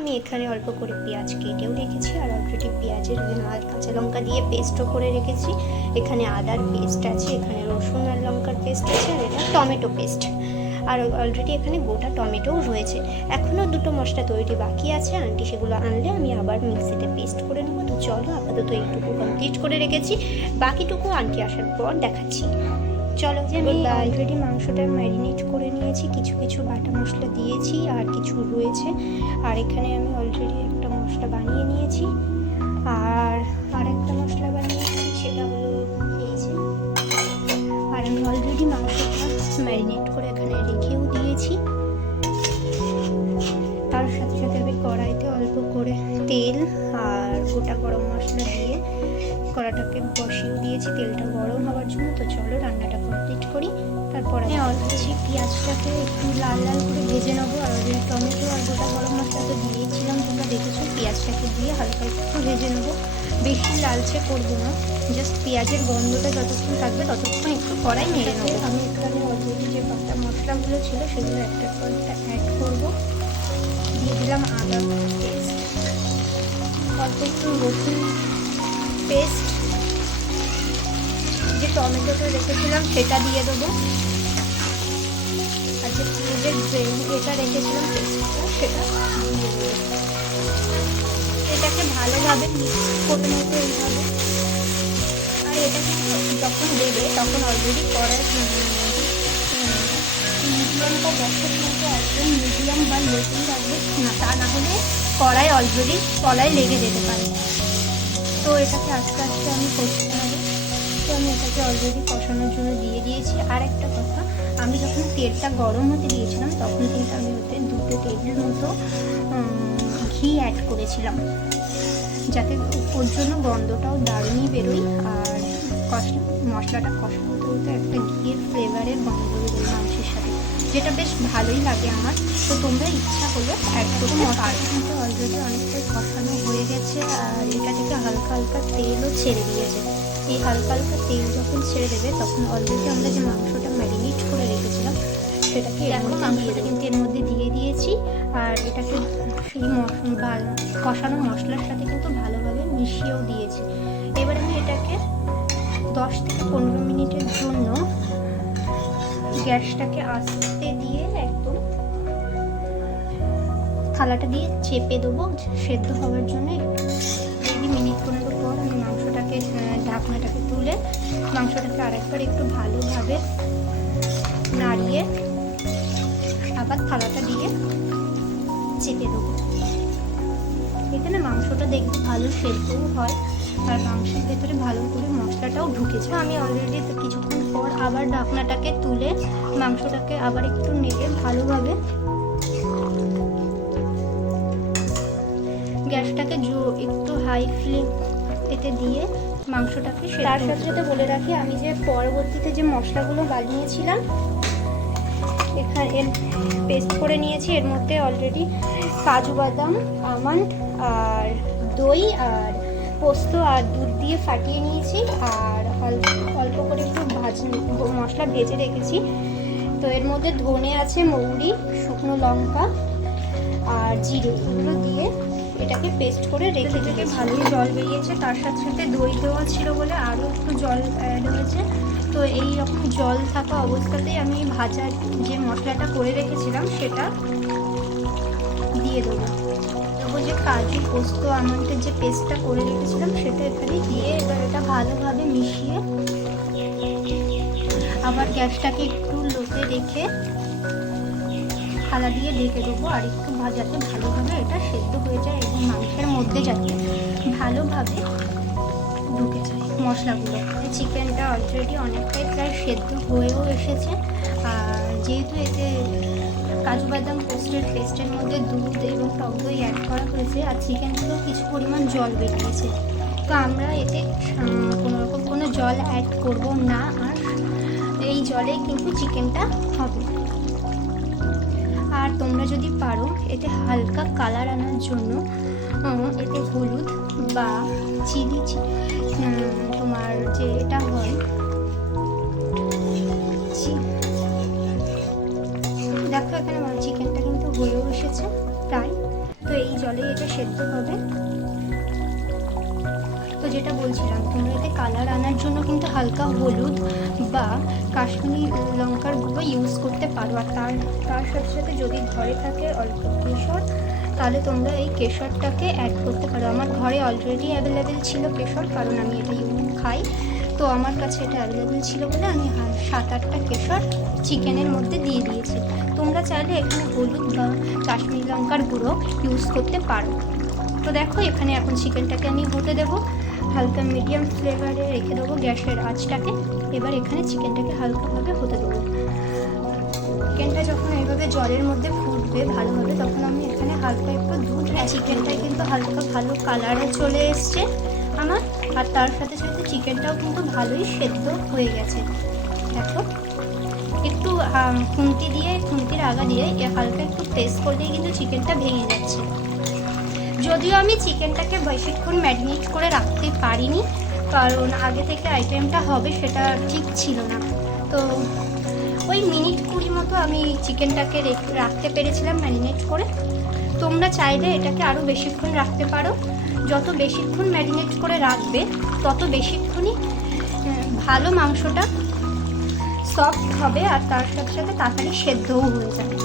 আমি এখানে অল্প করে পেঁয়াজ কেটেও রেখেছি, আর অলরেডি পেঁয়াজের কাঁচা লঙ্কা দিয়ে পেস্টও করে রেখেছি। এখানে আদার পেস্ট আছে, এখানে রসুন আর লঙ্কার পেস্ট আছে, আর এটা টমেটো পেস্ট, আর অলরেডি এখানে গোটা টমেটোও রয়েছে। এখনও দুটো মশলা তৈরি বাকি আছে, আন্টি সেগুলো আনলে আমি আবার মিক্সিতে পেস্ট করে নেবো। তো চলো, আপাতত এইটুকু কমপ্লিট করে রেখেছি, বাকিটুকু আন্টি আসার পর দেখাচ্ছি। চলো, যে আমি অলরেডি মাংসটা ম্যারিনেট করে নিয়েছি, কিছু কিছু বাটা মশলা দিয়েছি আর কিছু রয়েছে। আর এখানে আমি অলরেডি একটা মশলা বানিয়ে নিয়েছি, আর একটা মশলা বানিয়েছি, সেটা হলো এই যে। আর আমি অলরেডি মাংসটা ম্যারিনেট করে এখানে রেখেও দিয়েছি। তার সাথে সাথে আমি কড়াইতে অল্প করে তেল আর গোটা গরম মশলা দিয়ে কড়াটাকে বসিয়ে দিয়েছি তেলটা গরম হওয়ার জন্য। তো চলো রান্নাটা কমপ্লিট করি। তারপর আমি অলরেডি পেঁয়াজটাকে একটু লাল লাল করে ভেজে নেবো। আর অলরেডি টমেটো আর গোটা গরম মশলা তো দিয়েছিলাম, তোমরা দেখেছো। পেঁয়াজটাকে দিয়ে হালকা একটু ভেজে নেবো, বেশি লালচে করবো না, জাস্ট পেঁয়াজের গন্ধটা যতক্ষণ থাকবে ততক্ষণ একটু কড়াই নেড়ে নেবো। আমি এখানে অলরেডি যে বাটা মশলাগুলো ছিল সেগুলো একটা পর একটা অ্যাড করবো। দিয়ে দিলাম আদা পেস্ট, অল্প একটু রসুন পেস্ট, যে টমেটোটা রেখেছিলাম সেটা দিয়ে দেবো, আর যে পেঁয়াজের এটা রেখেছিলাম পেস্টটা সেটা দিয়ে দেবো। এটাকে ভালোভাবে মিক্স করে নেবো এইভাবে। আর এটাকে যখন দেবে তখন অলরেডি কড়াই মিডিয়ামটা গ্যাসের মধ্যে একদম মিডিয়াম বা লোতেই রাখবে না, তা না হলে কড়াই অলরেডি তলায় লেগে যেতে পারে। তো এটাকে আস্তে আস্তে আমি কষতে নেবো। তো আমি এটাকে অলরেডি কষানোর জন্য দিয়ে দিয়েছি। আর একটা কথা, আমি যখন তেলটা গরম হতে দিয়েছিলাম তখন কিন্তু আমি ওতে 2 টেবিল মতো ঘি অ্যাড করেছিলাম, যাতে ওর জন্য গন্ধটাও দারুণই বেরোয়। আর মশলাটা কষানো বলতে একটা ঘিয়ের ফ্লেভারের গন্ধ বেরোয় মাংসের সাথে, যেটা বেশ ভালোই লাগে আমার। তো তোমরা ইচ্ছা হলে অ্যাড করতে পারো। কিন্তু অলরেডি অনেকটাই কষানো হয়ে গেছে, আর এটা থেকে হালকা হালকা তেলও ছেড়ে দিয়েছে। এই হালকা হালকা তেল যখন ছেড়ে দেবে তখন অলরেডি আমরা যে মাংসটা ম্যারিনেট করে রেখেছিলাম সেটাকে এখন মাংসটা কিন্তু এর মধ্যে দিয়ে দিয়েছি। আর এটাকে সেই কষানো মশলার সাথে কিন্তু ভালোভাবে মিশিয়েও দিয়েছি। এবার আমি এটাকে 10 থেকে 15 মিনিটের জন্য গ্যাসটাকে আস্তে দিয়ে একদম থালাটা দিয়ে চেপে দেবো সেদ্ধ হওয়ার জন্য। মিনিট 15 পর আমি মাংসটাকে ঢাকনাটাকে তুলে মাংসটাকে আরেকবার একটু ভালোভাবে নাড়িয়ে আবার থালাটা দিয়ে চেপে দেবো। এখানে মাংসটা দেখতে ভালো সেদ্ধও হয়, আর মাংসের ভেতরে ভালো করে মশলাটাও ঢুকেছে। আমি অলরেডি কিছুক্ষণ পর আবার ঢাকনাটাকে তুলে মাংসটাকে আবার একটু নেড়ে ভালোভাবে গ্যাসটাকে একটু হাই ফ্লেম এতে দিয়ে মাংসটাকে। তার সাথে সাথে বলে রাখি, আমি যে পরবর্তীতে যে মশলাগুলো বানিয়েছিলাম এখানে এর পেস্ট করে নিয়েছি। এর মধ্যে অলরেডি কাজু বাদাম, আমন্ড আর দই আর পোস্ত আর দুধ দিয়ে ফাটিয়ে নিয়েছি, আর অল্প করে একটু মশলা ভেজে রেখেছি। তো এর মধ্যে ধনে আছে, মৌরি, শুকনো লঙ্কা আর জিরে, এগুলো দিয়ে এটাকে পেস্ট করে রেখে থেকে ভালোই জল বেরিয়েছে। তার সাথে সাথে দই দেওয়া ছিল বলে আরও একটু জল অ্যাড হয়েছে। তো এই রকম জল থাকা অবস্থাতেই আমি ভাজার যে মশলাটা করে রেখেছিলাম সেটা দিয়ে দেবো। যে কাজু, পোস্ত, আমন্ডের যে পেস্টটা করে রেখেছিলাম সেটা এখানে দিয়ে এবার এটা ভালোভাবে মিশিয়ে আবার গ্যাসটাকে একটু লোতে রেখে থালা দিয়ে ঢেকে দেবো। আর একটু যাতে ভালোভাবে এটা সেদ্ধ হয়ে যায় এবং মাংসের মধ্যে যাতে ভালোভাবে ঢুকে যায় মশলাগুলো। চিকেনটা অলরেডি অনেকটাই প্রায় সেদ্ধ হয়েও এসেছে। আর যেহেতু এতে কাজু বাদাম পোস্টের পেস্টের মধ্যে দুধ এবং টক দই অ্যাড করা হয়েছে, আর চিকেন থেকেও কিছু পরিমাণ জল বেরিয়েছে, তো আমরা এতে কোনো জল অ্যাড করব না। আর এই জলে কিন্তু চিকেনটা হবে। আর তোমরা যদি পারো এতে হালকা কালার আনার জন্য এতে হলুদ বা চিলি তোমার যে এটা হয় দেখো এখানে চিকেনটা কিন্তু হয়েও এসেছে প্রায়। তো এই জলে এটা সেদ্ধ হবে। তো যেটা বলছিলাম, তোমরা এতে কালার আনার জন্য কিন্তু হালকা হলুদ বা কাশ্মীরি লঙ্কার গুঁড়ো ইউজ করতে পারো। আর তার সাথে সাথে যদি ঘরে থাকে অল্প কেশর, তাহলে তোমরা এই কেশরটাকে অ্যাড করতে পারো। আমার ঘরে অলরেডি অ্যাভেলেবেল ছিল কেশর, কারণ আমি এটা খাই। তো আমার কাছে এটা অ্যাভেলেবেল ছিল বলে আমি 7-8টা কেশর চিকেনের মধ্যে দিয়ে দিয়েছি। তোমরা চাইলে এখানে হলুদ বা কাশ্মীরি লঙ্কার গুঁড়ো ইউজ করতে পারো। তো দেখো এখানে এখন চিকেনটাকে আমি হতে দেবো, হালকা মিডিয়াম ফ্লেভারে রেখে দেবো গ্যাসের আঁচটাকে। এবার এখানে চিকেনটাকে হালকাভাবে হতে দেবো। চিকেনটা যখন এইভাবে জলের মধ্যে ফুটবে ভালোভাবে, তখন আমি এখানে হালকা একটু দুধ, চিকেনটা কিন্তু হালকা ভালো কালারে চলে এসছে আমার। আর তার সাথে সাথে চিকেনটাও কিন্তু ভালোই সেদ্ধ হয়ে গেছে। দেখো একটু খুন্তির আগা দিয়ে হালকা একটু প্রেস করলেই কিন্তু চিকেনটা ভেঙে যাচ্ছে। যদিও আমি চিকেনটাকে বেশিক্ষণ ম্যারিনেট করে রাখতে পারিনি, কারণ আগে থেকে আইটেমটা হবে সেটা ঠিক ছিল না। তো ওই মিনিট 20 মতো আমি চিকেনটাকে রাখতে পেরেছিলাম ম্যারিনেট করে। তোমরা চাইলে এটাকে আরও বেশিক্ষণ রাখতে পারো। যত বেশিক্ষণ ম্যারিনেট করে রাখবে তত বেশিক্ষণই ভালো মাংসটা সফট হবে, আর তার সাথে সাথে তাড়াতাড়ি সেদ্ধও হয়ে যাবে।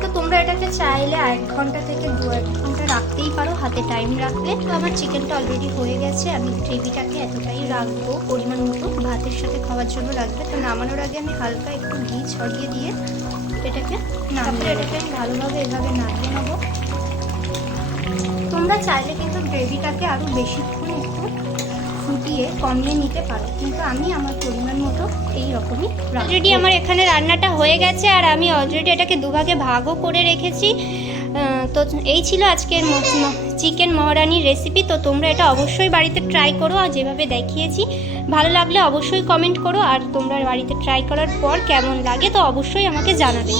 তো তোমরা এটাকে চাইলে 1 ঘন্টা থেকে 2-1 ঘন্টা রাখতেই পারো, হাতে টাইম রাখলে। তো আমার চিকেনটা অলরেডি হয়ে গেছে। আমি গ্রেভিটাকে এতটাই রাখবো, পরিমাণ মতো ভাতের সাথে খাওয়ার জন্য লাগবে। তো নামানোর আগে আমি হালকা একটু ঘি ছড়িয়ে দিয়ে এটাকে এটাকে আমি ভালোভাবে এভাবে নাড়িয়ে নেবো। তোমরা চাইলে কিন্তু গ্রেভিটাকে আরও বেশিক্ষণ একটু ফুটিয়ে কমিয়ে নিতে পারো, কিন্তু আমি আমার পরিমাণ মতো এই রকমই। অলরেডি আমার এখানে রান্নাটা হয়ে গেছে, আর আমি অলরেডি এটাকে দুভাগে ভাগও করে রেখেছি। তো এই ছিল আজকের চিকেন মহারানির রেসিপি। তো তোমরা এটা অবশ্যই বাড়িতে ট্রাই করো, আর যেভাবে দেখিয়েছি ভালো লাগলে অবশ্যই কমেন্ট করো। আর তোমরা বাড়িতে ট্রাই করার পর কেমন লাগে তো অবশ্যই আমাকে জানাবে।